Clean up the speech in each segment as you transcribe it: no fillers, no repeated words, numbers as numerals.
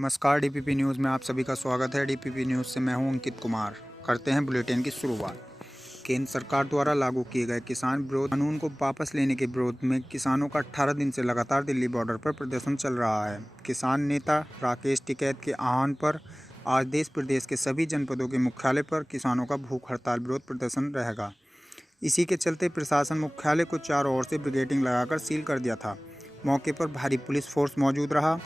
नमस्कार, DPP news में आप सभी का स्वागत है। डीपीपी न्यूज़ से मैं हूं अंकित कुमार। करते हैं बुलेटिन की शुरुआत। केंद्र सरकार द्वारा लागू किए गए किसान विरोध कानून को वापस लेने के विरोध में किसानों का 18 दिन से लगातार दिल्ली बॉर्डर पर प्रदर्शन चल रहा है। किसान नेता राकेश टिकैत के आह्वान पर आज देश प्रदेश के सभी जनपदों के मुख्यालय पर किसानों का भूख हड़ताल विरोध प्रदर्शन रहेगा। इसी के चलते प्रशासन मुख्यालय को चारों ओर से ब्रिगेडिंग लगाकर सील कर दिया था। मौके पर भारी पुलिस फोर्स मौजूद रहा।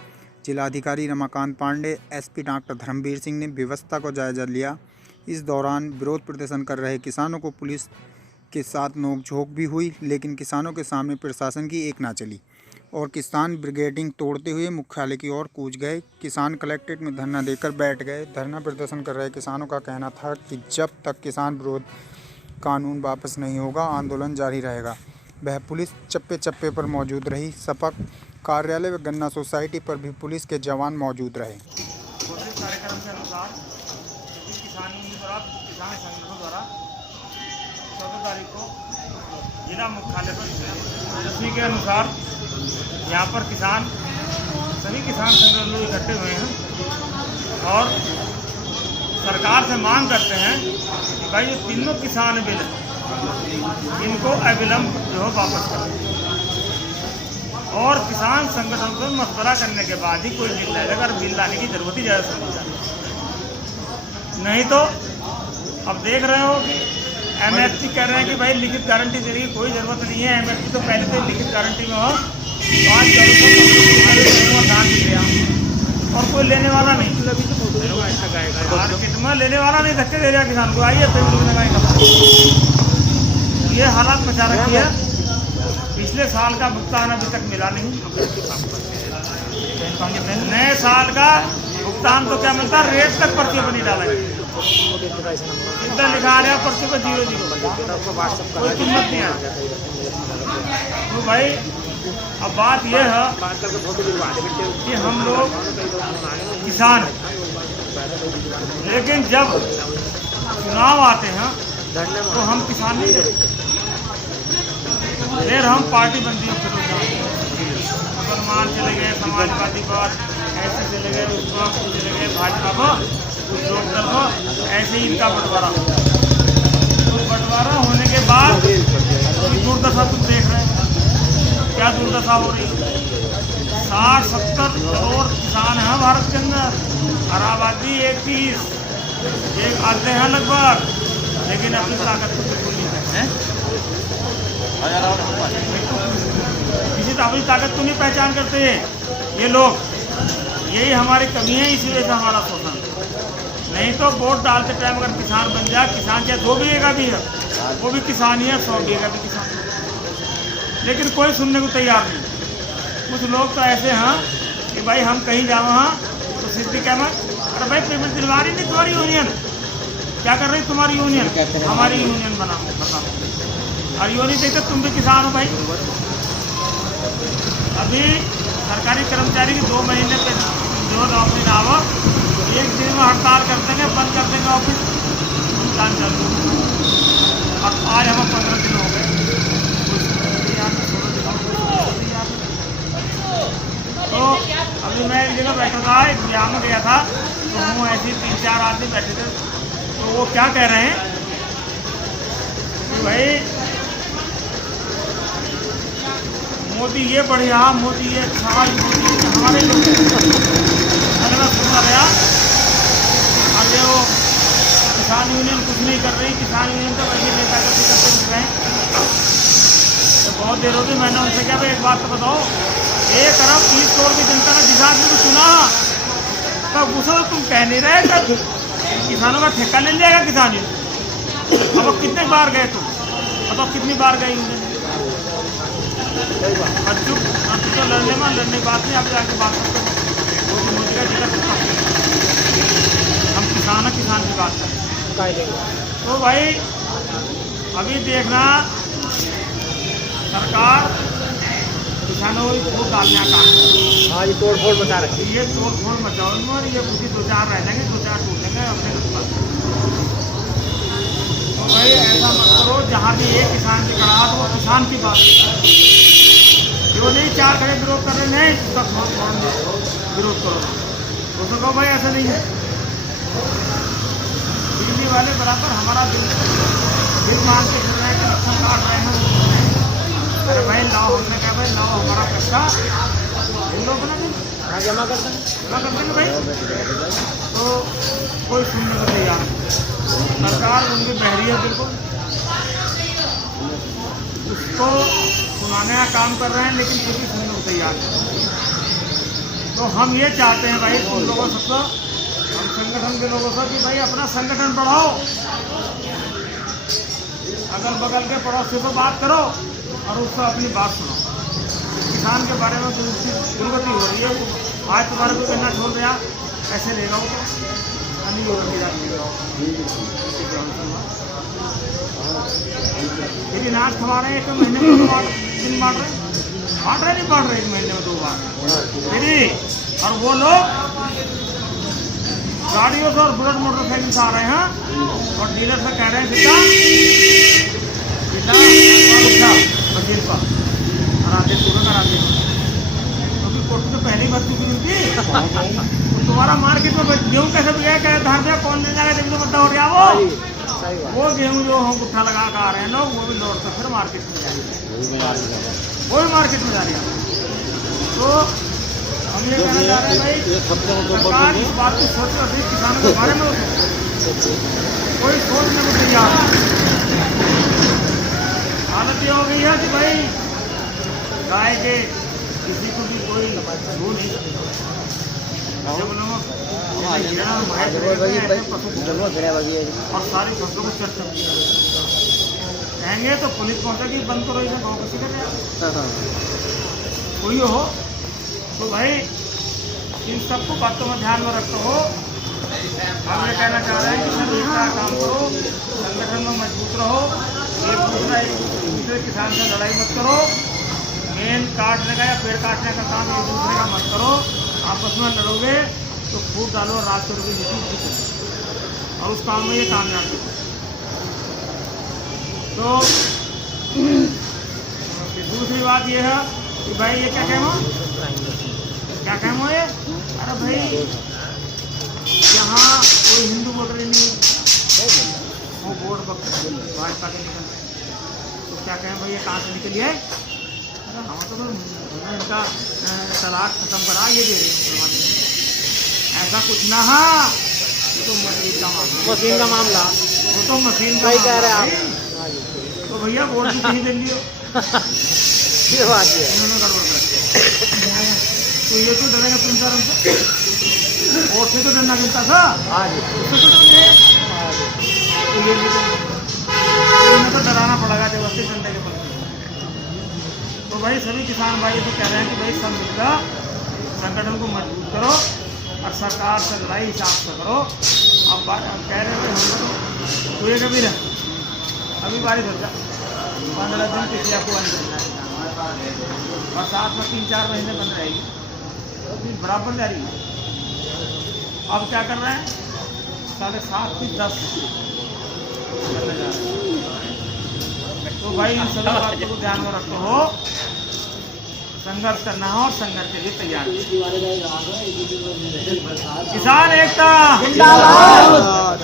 जिलाधिकारी रमाकांत पांडे, एसपी डॉक्टर धर्मवीर सिंह ने व्यवस्था को जायजा लिया। इस दौरान विरोध प्रदर्शन कर रहे किसानों को पुलिस के साथ नोकझोंक भी हुई, लेकिन किसानों के सामने प्रशासन की एक ना चली और किसान ब्रिगेडिंग तोड़ते हुए मुख्यालय की ओर कूच गए। किसान कलेक्ट्रेट में धरना देकर बैठ गए। धरना प्रदर्शन कर रहे किसानों का कहना था कि जब तक किसान विरोध कानून वापस नहीं होगा, आंदोलन जारी रहेगा। वह पुलिस चप्पे चप्पे पर मौजूद रही। सपक कार्यालय व गन्ना सोसाइटी पर भी पुलिस के जवान मौजूद रहे। कार्यक्रम के अनुसार किसान संगठनों द्वारा 14 तारीख को जिला मुख्यालय पर उसी के अनुसार यहाँ पर सभी किसान संगठन लोग इकट्ठे हुए हैं और सरकार से मांग करते हैं कि भाई ये तीनों किसान बिल इनको अविलंब जो वापस करें और किसान संगठन को मशवरा करने के बाद ही कोई बिल लाएगा। अगर बिल लाने की जरूरत ही ज़्यादा समझी जाए, नहीं तो अब देख रहे हो कि एमएसपी कह रहे हैं कि भाई लिखित गारंटी देने की कोई ज़रूरत नहीं है। एमएसपी तो पहले से लिखित गारंटी में हो, 5 करोड़ दान भी गया और कोई लेने वाला नहीं। कितना लेने वाला नहीं, धक्के दे रहा किसान को। आइए ये हालात मचा रखी है। पिछले साल का भुगतान अभी तक मिला नहीं। नए साल का भुगतान तो क्या मिलता, रेट तक पर्ची पर नहीं डालेंगे। कितना लिखा आ रहा है पर्ची पर 0 कोई कीमत नहीं है। तो भाई अब बात यह है कि हम लोग किसान, लेकिन जब चुनाव आते हैं तो हम किसान नहीं रहते। फिर हम पार्टी बंदियों के मुसलमान चले गए, समाजवादी पर ऐसे चले गए, उसको चले गए, भाजपा को, लोग दल को, ऐसे ही इनका बंटवारा। तो बंटवारा होने के बाद दुर्दशा तुम देख रहे हैं, क्या दुर्दशा हो रही है। 60-70 करोड़ किसान हैं भारत के अंदर, और आबादी 31, एक आते हैं लगभग, लेकिन अपनी ताकत को बिल्कुल नहीं है। किसी अपनी ताकत को नहीं पहचान करते ये लोग। यही हमारी कमी है, इसी वजह से हमारा शोषण। नहीं तो वोट डालते टाइम अगर किसान बन जाए, किसान चाहे 2 बीघे का भी है वो भी किसान ही है, 100 बीघे का भी किसान है, लेकिन कोई सुनने को तैयार नहीं। कुछ लोग तो ऐसे हैं कि भाई हम कहीं जाओ हाँ तो सिद्धि क्या मैं, अरे भाई पेमेंट दिलवा रही नहीं तुम्हारी यूनियन, क्या कर रही तुम्हारी यूनियन, हमारी यूनियन बना बताओ। और यूनियन देखते तुम भी किसान हो भाई। अभी सरकारी कर्मचारी की 2 महीने पे जो नौकरी ना हो, 1 दिन में हड़ताल कर देंगे, बंद कर देंगे ऑफिस, जान चल। और आज हमें 15 दिन हो गए, तो अभी मैं एक जगह बैठा था, एक ब्याह में गया था, तो हम ऐसे 3-4 आदमी बैठे थे। तो वो क्या कह रहे हैं कि भाई मोदी ये बढ़िया, मोदी ये अच्छा, मोदी हमारे लोग अगला सुनना गया। अरे वो किसान यूनियन कुछ नहीं कर रही, किसान यूनियन तो वैसे नेता करते रहे हैं। तो बहुत देर होगी, मैंने उनसे क्या भाई एक बात तो बताओ, 1 अरब 30 करोड़ की जनता ने जिस आदमी को चुना, तब उसे तुम कह नहीं रहे कि किसानों का ठेका ले जाएगा किसान यूनियन। अब कितने बार गए तुम, अब कितनी बार गए यूनियन? तो लड़ने की बात नहीं, आप जाके बात करते हम किसान की बात करें। तो भाई अभी देखना, सरकार किसानों को डालने का आज तोड़ फोड़ मचा रखी है। ये तोड़ फोड़ मचाओ और ये कुछ 2-4 रह जाएंगे, 2-4 टूटेंगे अपने। तो भाई ऐसा मत करो, जहाँ भी एक किसान की कड़ा तो वो किसान की बात, जो नहीं 4 खड़े विरोध कर रहे हैं उसका विरोध करो। उसको कहो भाई ऐसा नहीं है, बिजली वाले बराबर हमारा दिल मान के चल रहे हैं कि रक्षण काट रहे हैं। अरे भाई लाओ, हमने कहा भाई लाओ हमारा पैसा इन लोग ना जमा करते हैं भाई, तो कोई सुनने को तैयार नहीं। सरकार उनकी बहरी है बिल्कुल, उसको सुनाने का काम कर रहे हैं, लेकिन फिर भी सुनने को तैयार नहीं। तो हम ये चाहते हैं भाई तुम लोगों सबको, हम संगठन के लोगों से कि भाई अपना संगठन बढ़ाओ, अगल बगल के पड़ोसी से बात करो और उससे अपनी बात सुनो। किसान के बारे में तो उसकी दुर्गति हो रही है, आज तुम्हारे को करना छोड़ दिया, ऐसे लेगा वो नहीं होगा। लेकिन आज हमारे एक महीने में 2 बार दिन बांट रहे नहीं बांट रहे, एक महीने में 2 बार फिर। और वो लोग गाड़ियों से और बुलेट मोटरसाइकिल से आ रहे हैं और डीलर से कह रहे हैं सीधा मशीन पर कराते क्योंकि कोर्ट तो पहले ही भर चुकी थी। तुम्हारा मार्केट में गेहूँ कैसे बिका, क्या धान दिया, कौन ले जाएगा, जब तो बता हो रहा वो गेहूँ जो हम गुट्ठा लगा कर आ रहे हैं लोग, वो भी लौट कर फिर मार्केट में जा रही है, वो भी मार्केट में जा रही है। तो हम ये कहना चाह रहे हैं भाई सरकार इस बात की सोच रही है, किसानों के बारे में कोई सोचने को तैयार नहीं। हालत ये हो गई है कि भाई गाय के किसी को भी कोई भू नहीं सकता। जब लोग और सारी फसलों को चट कहेंगे तो पुलिस पहुंचेगी, बंद करो इसे, गाँव किसी का कोई हो। तो भाई इन सबको बातों में ध्यान में रखते हो। हम ये कहना चाह रहे हैं कि सब एक साथ काम करो, संगठन में मजबूत रहो, एक दूसरे किसान से लड़ाई मत करो, मेन काटने का या पेड़ काटने का काम एक दूसरे का मत करो। आपस में लड़ोगे तो फूट डालो, रात करोगे नीति और उस काम में ये कामयाब हो। तो दूसरी बात ये है कि भाई ये क्या कहना है, अरे भाई यहाँ कोई हिंदू वोटर ही नहीं, वो वोट भाजपा के निकल, तो क्या कहें भाई ये कहाँ से निकली है। अरे हम तो इनका तलाक खत्म करा, ये दे रहे हैं मुसलमान, ऐसा कुछ ना है, ये तो मशीन का मामला, वो तो मशीन का कह रहे हैं। तो भैया वोट भी कहीं दे लियो, इन्होंने गड़बड़ कर। तो ये तो डरेगा 3-4 से, वोट से तो डरना गिनता था, उससे तो डरेंगे। तो ये भी तो डराना पड़ेगा जबरदस्ती डंडे के पल। तो भाई सभी किसान भाई तो कह रहे हैं कि भाई सब मिलकर संगठन को मजबूत करो और सरकार से लड़ाई हिसाब से करो। अब कह रहे थे हम लोग पूरे कभी रहे, अभी बारिश हो जाए 15 दिन पिछले आपको बंद करना है और साथ में 3-4 महीने बंद रहेगी, तो बराबर जा रही है। अब क्या कर रहे हैं, 7:30 से 10 करने जा रहे हैं। तो भाई इन सभी बातों को ध्यान में रखते हो, संघर्ष करना है और संघर्ष के लिए तैयार। किसान एकता जिंदाबाद।